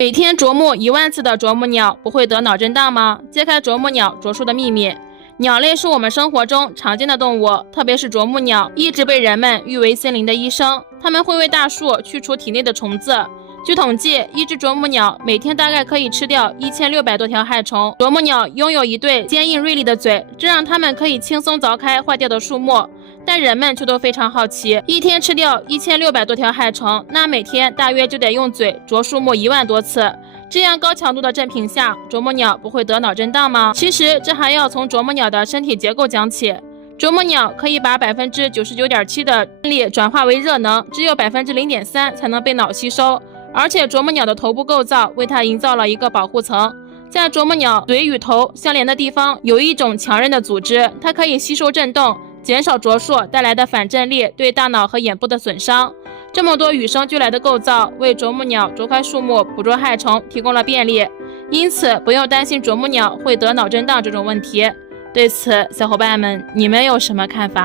每天啄木10000次的啄木鸟不会得脑震荡吗？揭开啄木鸟啄树的秘密。鸟类是我们生活中常见的动物，特别是啄木鸟，一直被人们誉为森林的医生。它们会为大树去除体内的虫子。据统计，一只啄木鸟每天大概可以吃掉1600多条害虫。啄木鸟拥有一对坚硬锐利的嘴，这让它们可以轻松凿开坏掉的树木。但人们却都非常好奇，一天吃掉1600多条害虫，那每天大约就得用嘴啄树木10000多次。这样高强度的振频下，啄木鸟不会得脑震荡吗？其实这还要从啄木鸟的身体结构讲起。啄木鸟可以把99.7%的电力转化为热能，只有0.3%才能被脑吸收。而且啄木鸟的头部构造为它营造了一个保护层，在啄木鸟嘴与头相连的地方有一种强韧的组织，它可以吸收震动，减少啄树带来的反震力对大脑和眼部的损伤。这么多与生俱来的构造为啄木鸟啄开树木、捕捉害虫提供了便利，因此不用担心啄木鸟会得脑震荡这种问题。对此，小伙伴们，你们有什么看法？